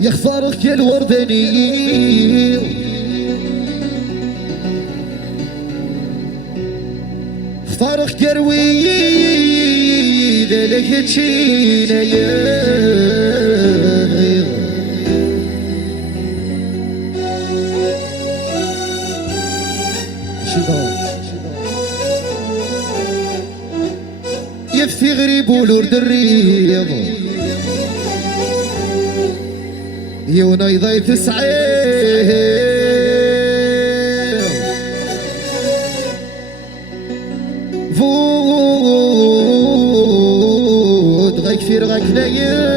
يخسرك يا الورداني اختارك يا رويد لك تشينا يا يفتي غريب ولورد الريض يونا يضيف سعيد فود غيك في رغاك نايم